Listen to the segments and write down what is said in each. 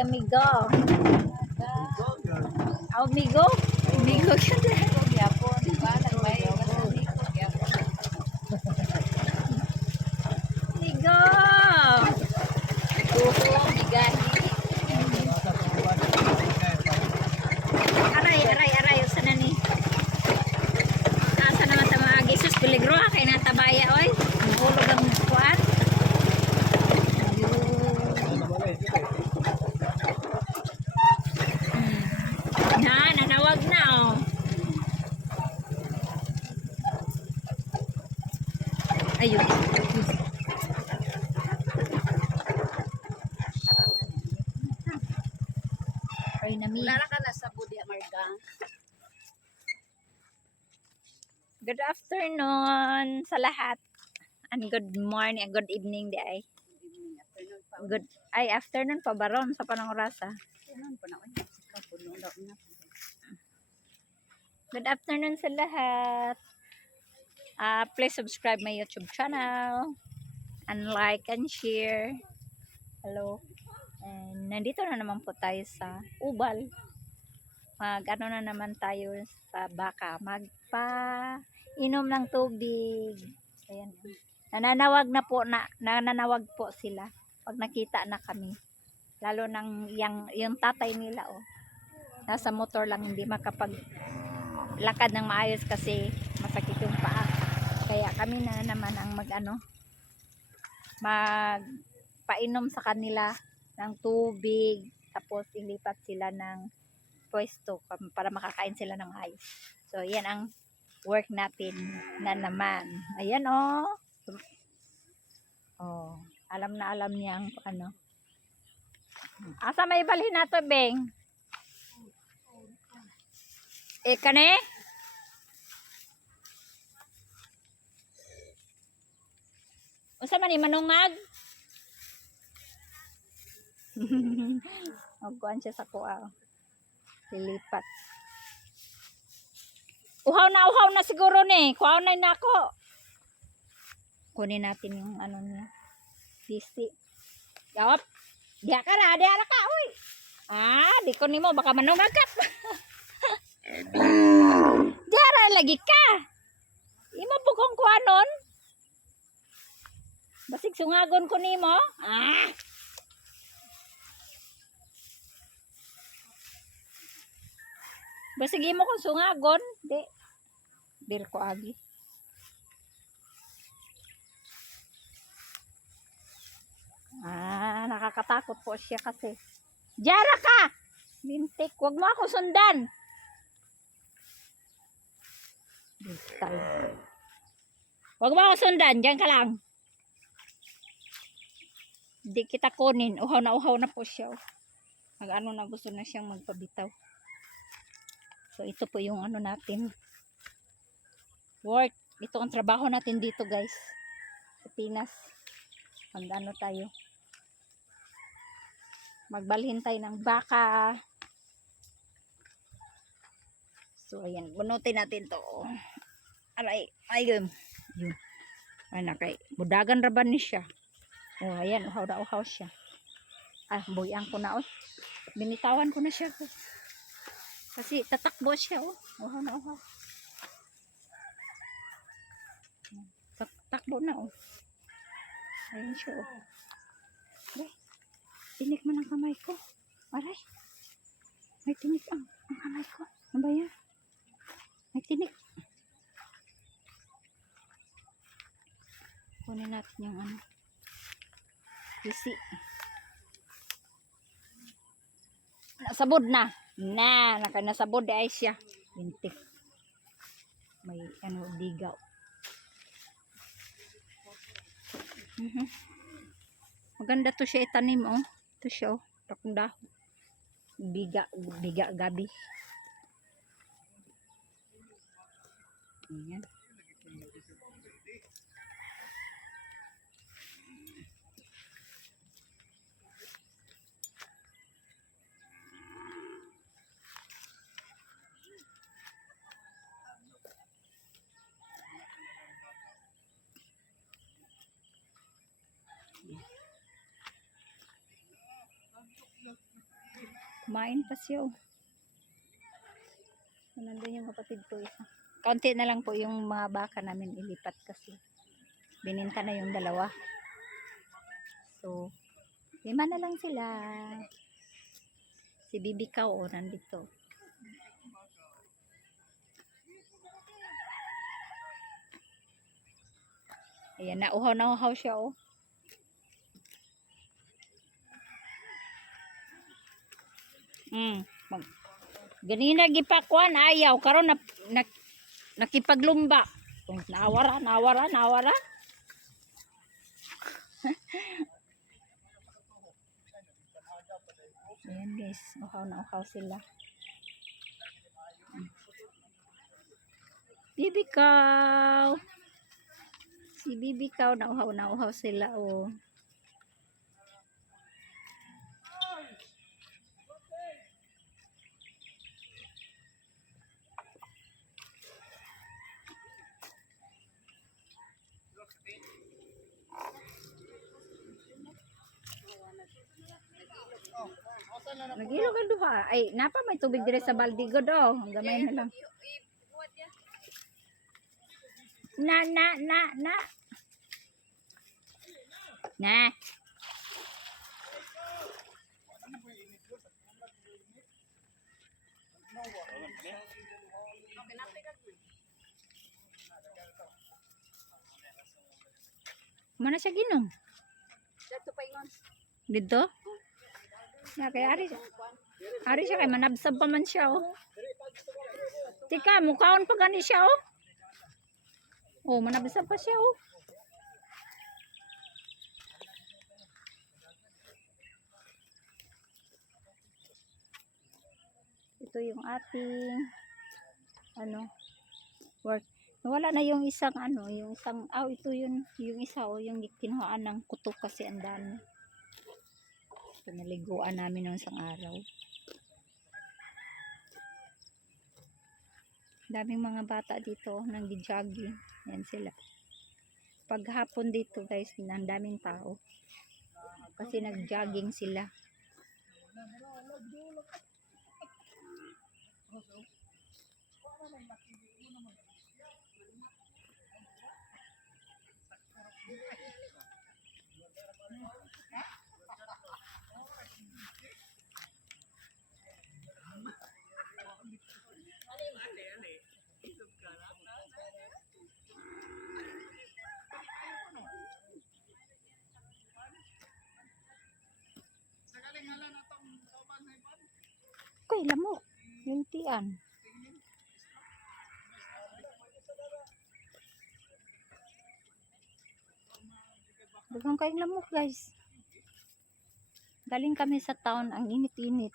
amigo. Amigo? Amigo ka din. Amigo! Aray. Usa na ni. Asa naman sa mga Jesus peligro kay natabaya oy. Hulog ang kuan. Nanawag na oh. Ayun. Ay nami. Lara ka na sa Budi Amarga. Good afternoon sa lahat. And good morning and good evening di ay. Good afternoon pa baron sa panang orasa. Good afternoon sa lahat. Please subscribe my YouTube channel and like and share. Hello. And nandito na naman po tayo sa Ubal. Ano na naman tayo sa baka. Magpa-inom ng tubig. Ayan. Nananawag po sila pag nakita na kami. Lalo nang yung tatay nila oh. Nasa motor lang hindi makapaglakad ng maayos kasi masakit yung paa. Kaya kami na naman ang magpainom sa kanila ng tubig tapos ilipat sila ng pwesto para makakain sila ng ayos. So yan ang work natin na naman. Ayan oh. Oh, alam na alam niya ang ano. Asa may balhin nato beng? Kane? Unsa man ni manungag? Magkuan siya sa kuha. Lilipat. Uhaw na siguro ni. Kuhaw na nako. Kunin natin yung ano niya. Sisi. Yop. Diha ka uy. Di ko nimo baka manungag ka. Diara lagi ka. Imo po kong kuanon. Basig sungagon ko nimo. Basig imo kong sungagon. Dir ko agi. Nakakatakot po siya kasi. Diara ka! Lintik, wag mo ako sundan. Bistal. Wag mo ako sundan, diyan ka lang. Hindi kita kunin. Uhaw na po siya. Mag-ano na gusto na siyang magpabitaw. So ito po yung ano natin. Work. Ito ang trabaho natin dito guys. Sa Pinas. Mag-ano tayo. Magbalhin tayo ng baka. So ayan. Bunutin natin to. Aray. Ayun. Yun. Kay budagan raban ni siya. Oh, ayan, uhaw siya. Buyang ko na, oh. Binitawan ko na siya. Kasi tatakbo siya, oh. Uhaw na. Tatakbo na, oh. Ayan siya, oh. Aray, tinik man ang kamay ko. Aray, may tinik ang kamay ko. Ano ba yan? May tinik. Kunin natin yung ano. Isi. Nasabod na. Nasabod ay siya. Bintik. May digaw. Maganda to siya itanim oh. Ito siya oh. Takong dahon. Biga gabi. Ayan. Kumain pa siya. Oh. Nandun yung kapatid ko isa. Kaunti na lang po yung mga baka namin ilipat kasi bininta na yung dalawa. So, 5 na lang sila. Si Bibi Cow, oh, nandito. Ayan, nauhaw siya, oh. Ganina gipakwan ayaw karon nakipaglumba. Nawara. Ayan guys, uhaw sila. Bibi Cow. Si Bibi Cow nauhaw sila, oh. Nagilo ka duha. Ay, napa may tubig dire sa balde go do. Ang gamay na lang. Na. Na. Mana siya ginom? Dito? Ya, kay Ari siya kay manabsab pa man siya, oh. Tika, mukhaon pa gani siya, oh. Oh, manabsab pa siya, oh. Ito yung ating work. Wala na yung isang ito yung isa, oh, yung kinuhaan ng kuto kasi ang dami. Naliguan namin noong isang araw. Daming mga bata dito nang gi-jogging. Yan sila. Paghapon dito guys, ang daming tao. Kasi nag-jogging sila. Koy lamok, yung tian. Dagang kayong lamok guys. Galing kami sa town, ang init-init.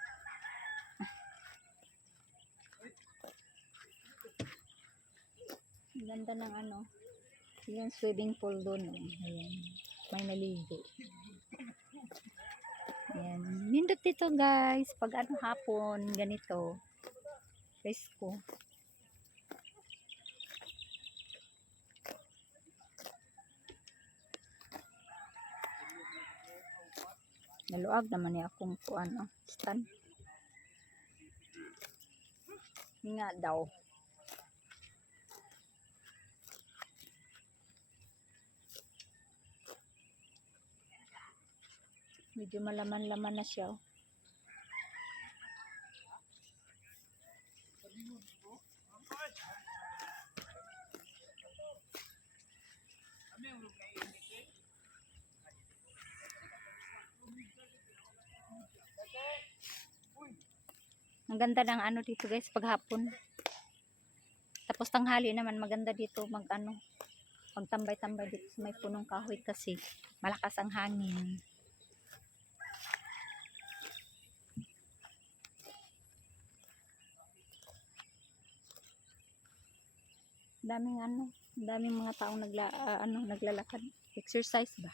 Ganda ng yung swimming pool doon. Ayan, may naligo. Ayan, nindot dito guys. Pag hapon, ganito. Presko. Naluag naman niya akong stand. Nga daw. Medyo malaman-laman na siya. Ang ganda ng dito guys paghapon. Tapos tanghali naman maganda dito magtambay-tambay dito sa may punong kahoy kasi malakas ang hangin. Daming mga taong naglalakad, exercise ba.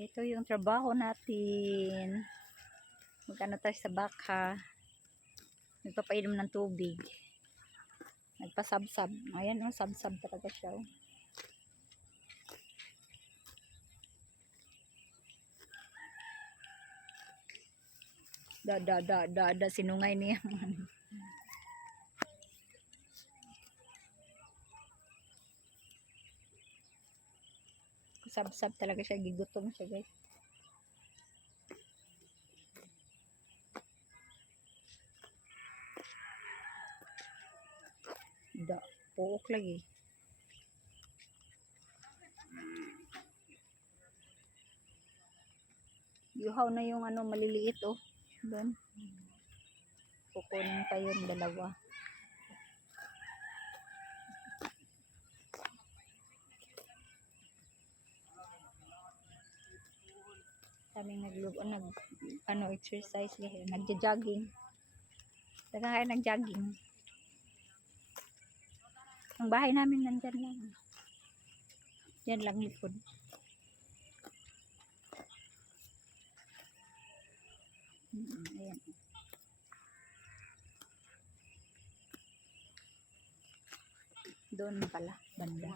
Ito yung trabaho natin. Tayo sa baka. Nagpapainom ng tubig. Nagpasabsab. Ayan, sabsab talaga siya. Sinungay niya. Sab-sab talaga siya, gigutom siya guys. Puok lagi. Yuhaw na yung ano maliliit oh. Doon. Kukunin pa yun dalawa. Kaming exercise guys, nagja-jogging. Dagang kayo nag-jogging. Ang bahay namin nandyan lang. Yan lang likod. Ayan. Doon pala, banda.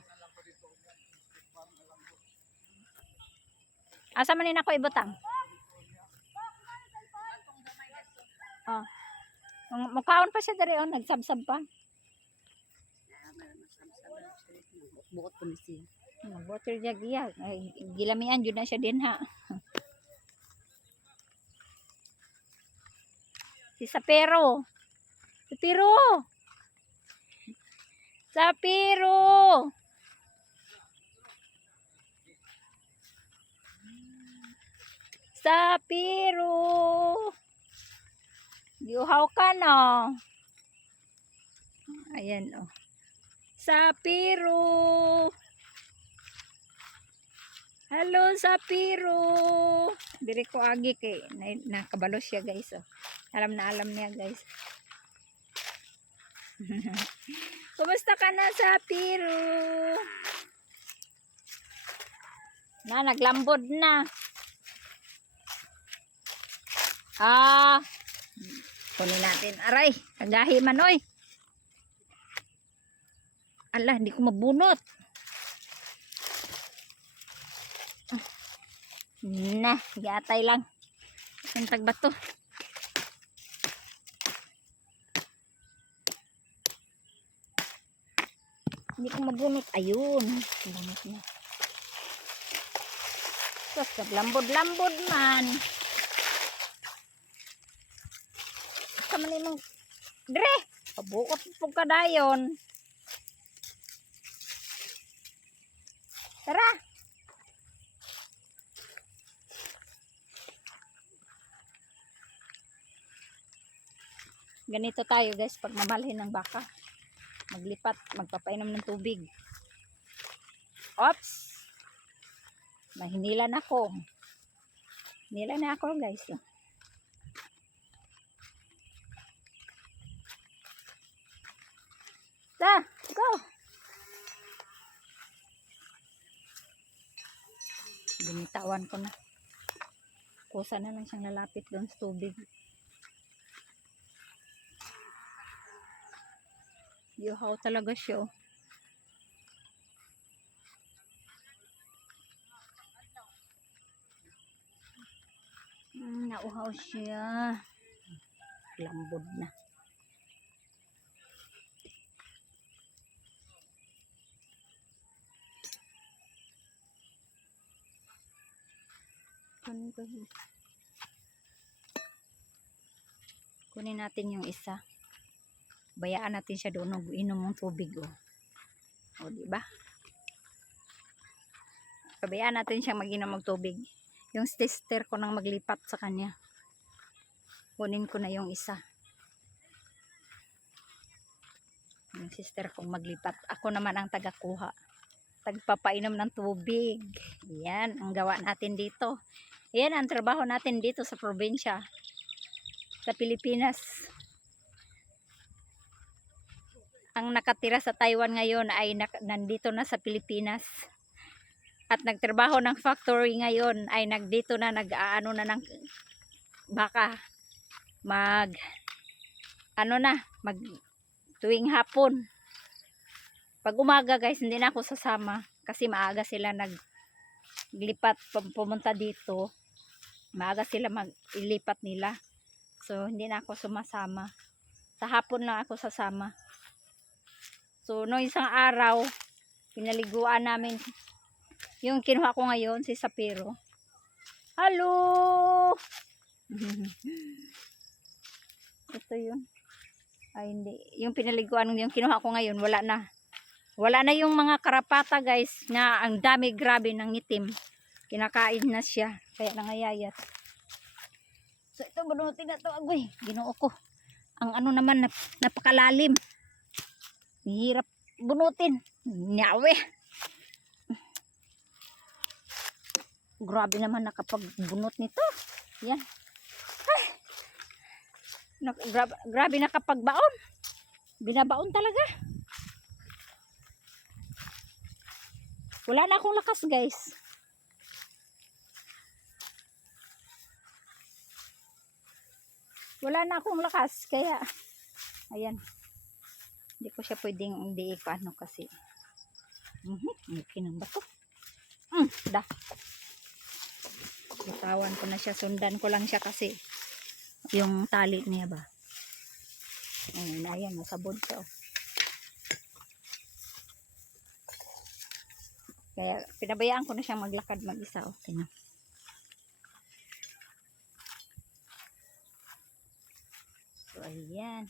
Asa manin ako ibutang? Oh. Mukhaon pa siya dari, oh, nagsabsab pa. Buot po ni siya. Water jug iya. Gilamian jud na siya din ha. Si Sapiro. Sapiro. Sapiro. Sapiro. Diuhaw ka no. Ayan oh. Sapiro. Hello Sapiro. Diri ko agi kay nakabalo siya guys oh. Alam na alam niya guys. Kumusta ka na Sapiro? Na naglambod na. Kunin natin. Aray, kagahi man oy. Ala, hindi ko mabunot. Nah, gatay lang. Sintag ba to? Hindi ko mabunot. Ayun. Bunot na. Tapos, naglambod-lambod man. Kaman imong Dre! Pabukot po ka dayon. Tara! Ganito tayo guys pag mamalhin ng baka. Maglipat, magpapainom ng tubig. Oops! Mahinila na ako. Hinila na ako guys. Go! Binitawan ko na. Kusa na lang siyang lalapit doon sa tubig. Yuhaw talaga siya. Nauhaw siya. Lambod na. Kunin natin yung isa. Bayaan natin siya doon inom ng tubig o di ba? Pabayaan natin siya mag-inom ng tubig. Yung sister ko nang maglipat sa kanya. Kunin ko na yung isa. Yung sister kong maglipat. Ako naman ang tagakuha. Tagpapainom ng tubig. Yan ang gawa natin dito. Yan ang trabaho natin dito sa probinsya. Sa Pilipinas. Ang nakatira sa Taiwan ngayon ay nandito na sa Pilipinas. At nagtrabaho ng factory ngayon ay nagdito na nag-aano na ng baka. Mag tuwing hapon. Pag umaga guys, hindi na ako sasama kasi maaga sila naglipat pumunta dito. Maaga sila ilipat nila. So, hindi na ako sumasama. Sa hapon lang ako sasama. So, no isang araw, pinaliguan namin. Yung kinuha ko ngayon, si Sapiro. Hello! Ito yun. Ay, hindi. Yung pinaliguan, yung kinuha ko ngayon, wala na. Wala na yung mga karapata, guys, na ang dami, grabe, ng itim. Kinakain na siya. Kaya nangayayat. So, ito, bunutin na ito. Agoy, ginoo ko. Ang ano naman, napakalalim. Hirap bunutin. Nyawe. Grabe naman nakapagbunot nito. Yan. Grabe nakapagbaon. Binabaon talaga. Wala na akong lakas, guys. Wala na akong lakas. Kaya, ayan. Hindi ko siya pwedeng hindi paano kasi. Okay nang ba to? Dah. Bitawan ko na siya. Sundan ko lang siya kasi yung tali niya ba. Ayan, nasabon siya. Kaya pinabayaan ko na siyang maglakad mag-isa. Okay na. So, ayan.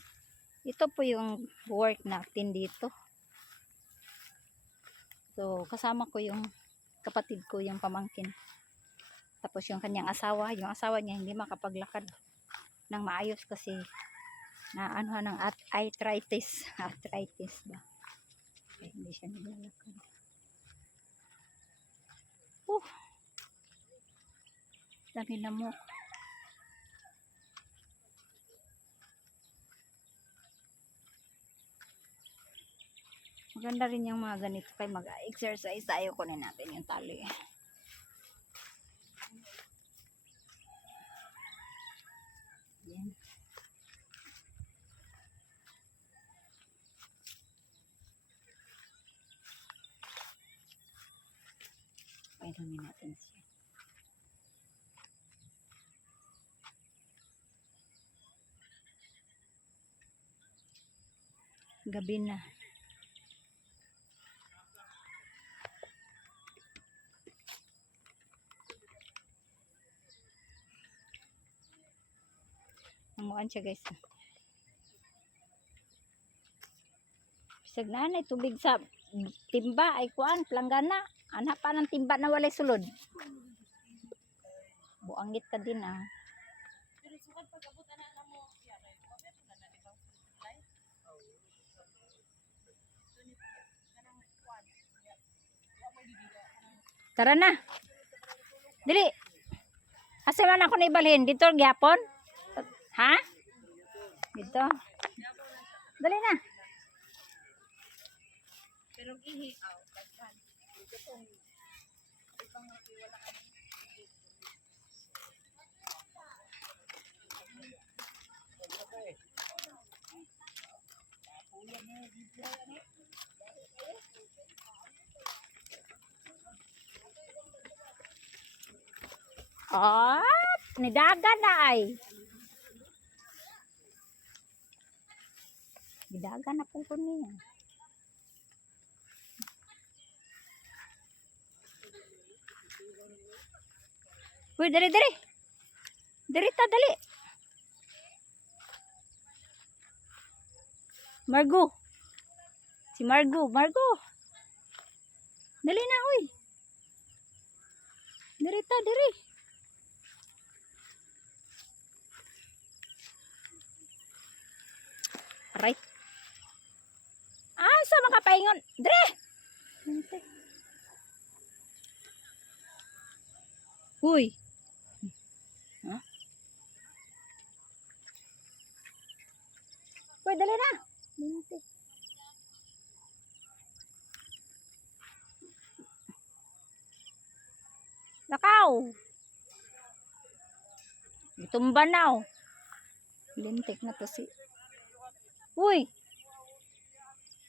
Ito po yung work natin dito. So, kasama ko yung kapatid ko, yung pamangkin. Tapos yung kanyang asawa. Yung asawa niya hindi makapaglakad ng maayos kasi na ano ng arthritis. Arthritis ba? Okay, hindi siya naglalakad. Dami na mo. Maganda rin yung mga ganito kay mag-exercise tayo, kunin natin yung tali. Yan. Pailamin natin siya. Gabi na. Nanguan siya, guys. Bisag na na tubig sa timba ay kuan planggana. Anak pa ng timba na walay sulod. Buangit ka din ah. Tara na. Dili. Asa man ako na ibalhin? Dito gyapon? Ha? Dito. Dali na. Pero ihi aw daghan. Nidagan na ay. Nidagan na po ko niya. Uy, dali. Dali ta, dali. Margo. Si Margo. Dali na, uy. Dali ta, dali. Right. Sa makapaingon. Dre! Uy. Huh? Uy, dali na. Lakaw. Gitumba na oh. Lintik na to si. Uy.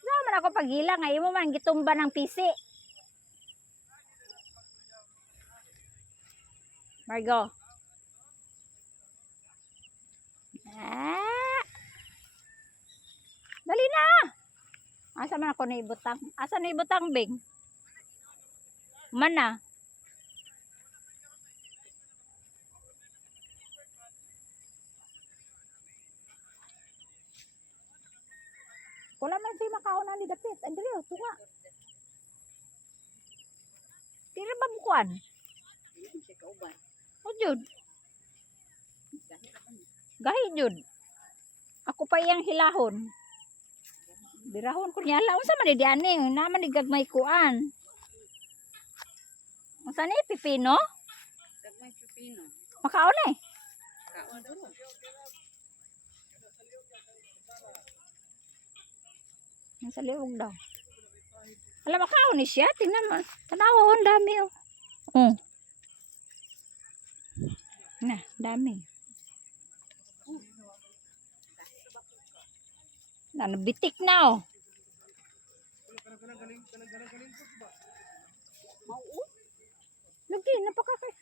Naman ako paghila ngayon mo man gitumba ng pisi. Margo. asa man ako na ibutang? Asa na ibutang, Bing? Mana? Wala man siya makauna ni dapit. Andre, tunga. Tira ba bukuan? Ayun siya kauban. O, Jud. Dahil ako ni. Gahi, Jud. Ako pa iyang hilahon. Birahon ko niya. Unsa man di ani? Naman ni gagmay kuan. Unsa ni pipino? Dagmay pipino. Makaon eh. Kaon duro. Sa liwag daw. Alam, makaon ni siya. Tingnan mo. Tanawa, ang dami oh. Oh. Na, dami. Na, nabitik na oh. Lagi, napakakay.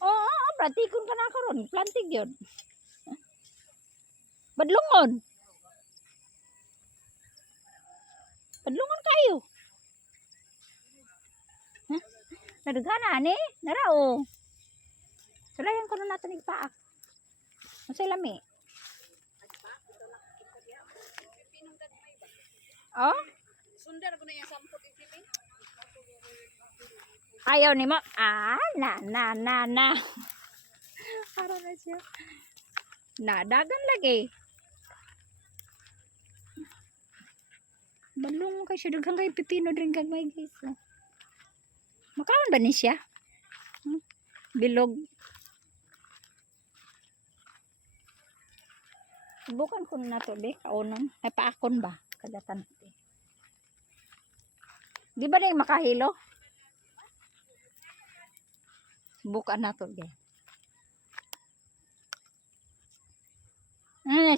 Oo, pratikon ka na karon. Plantig yun. Badlungon. Badlungon kayo. Huh? Nadagana ni. Narao. Sulayan ko na natin igpaak. Masay lami. Oh? Sundar ko na yung 10 pipino. Ayaw ni mo. Na. Para na siya. Dagan lagi. Balong kay siya. Daghang kay pipino rin gagmay guys. Oh. Makaon ba ni siya? Bilog. Subukan ko na to be. Kaunon. Ay paakon ba? Kagatan. Di ba na yung makahilo? Subukan na to be.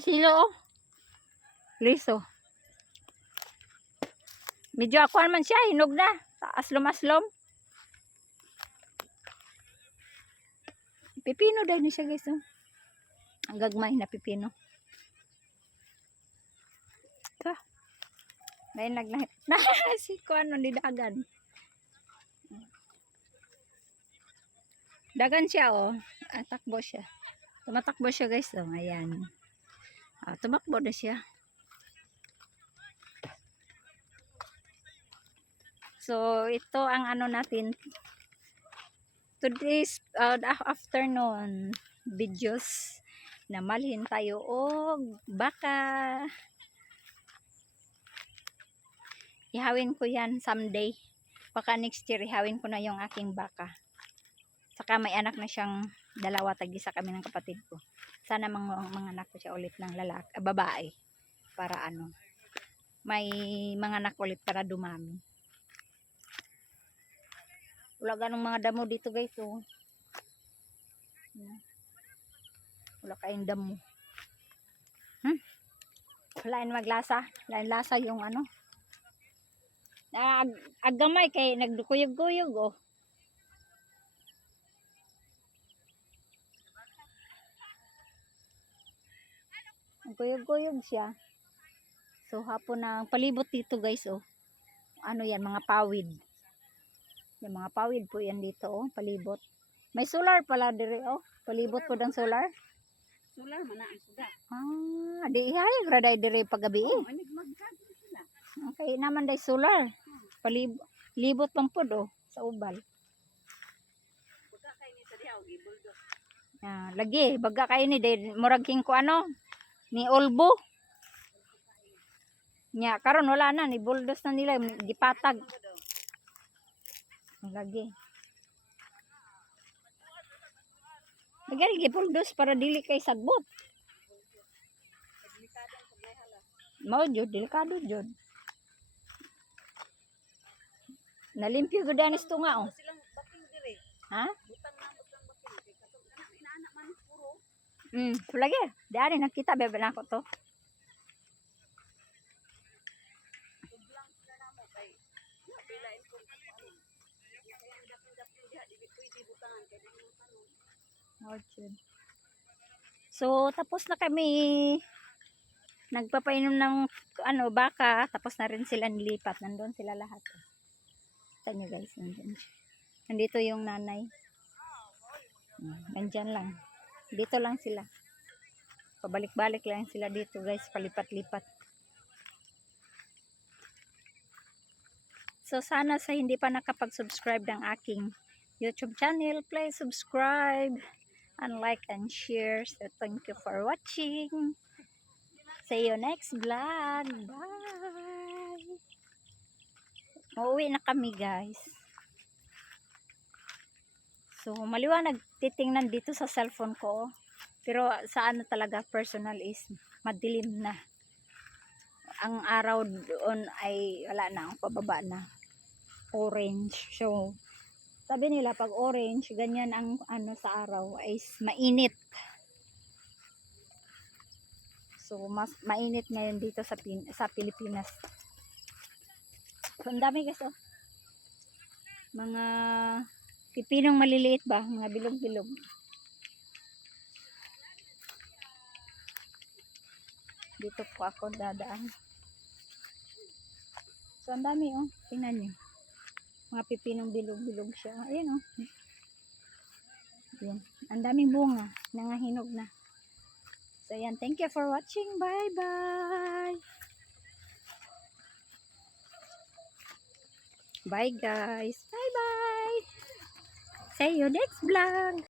Silo oh. Liso. Medyo akuan man siya. Hinog na. Aslom-aslom. Pipino daw ni siya guys. Oh. Ang gagmay na pipino. Ka. Dahil naglahit. Si kuan nun di dagan. Dagan siya oh. Takbo siya. Tumatakbo siya guys. Oh. Ayan. Tumakbo na siya. So, ito ang ano natin. Today's afternoon videos na malhin tayo og baka. Ihawin ko yan someday. Baka next year ihawin ko na yung aking baka. Saka may anak na siyang dalawa, tag-isa kami ng kapatid ko. Sana mga anak ko siya ulit ng babae. Para ano, may mga anak ulit para dumami. Wala ganong mga damo dito guys. Oh. Wala kayong damo. Lain maglasa. Lain lasa yung ano. Agamay kay nagdukuyog-kuyog oh. Nagkuyog-kuyog siya. So hapon na palibot dito guys oh. Ano yan, mga pawid. Yung mga pawid po yan dito oh, palibot. May solar pala dire oh. Palibot po ng solar. Solar man na ang suga. Di ihayag ra day dire paggabi eh. Ay nagmagkag sila. Okay naman day solar. Palibot pang pod oh sa ubal. Buka kay ni sa diaw gibuldos. Lagi baga kay ni day murag king ko ano ni Olbo. Nya karon wala na ni buldos na nila gipatag. Lagi. Nagari gipuldos para dili kay sagbot. Delikado ang paglayhala. Mao jud delikado jud. Nalimpyo gud anis tunga oh. Silang baking dire. Ha? Butang na butang baking kay katong inaanak man puro. Lagi. Diari nakita bebe na ko to. Tuglang sila namo kay pilain kung ano. Kaya ang dapin-dapin diha di pwede butangan kay di mo tanong. So tapos na kami nagpapainom ng baka, tapos na rin sila nilipat. Nandun sila lahat. Kita nyo guys, nandun siya. Nandito yung nanay. Nandyan lang. Dito lang sila. Pabalik-balik lang sila dito guys, palipat-lipat. So sana sa hindi pa nakapag-subscribe ng aking YouTube channel, please subscribe and like and share. So thank you for watching. See you next vlog. Bye. Uuwi na kami guys. So maliwanag titingnan dito sa cellphone ko. Pero sa talaga personal is madilim na. Ang araw doon ay wala na, pababa na. Orange. So sabi nila pag orange, ganyan ang sa araw ay mainit. So mas mainit ngayon dito sa Pilipinas. So, ang dami guys, oh. Mga pipinong maliliit ba, mga bilog-bilog. Dito po ako dadaan. So ang dami, oh. Tingnan niyo. Mga pipinong bilog-bilog siya. Ayan, oh. Ayan. Ang daming bunga. Nangahinog na. So, ayan. Thank you for watching. Bye-bye. Bye, guys. Bye-bye. See you next vlog.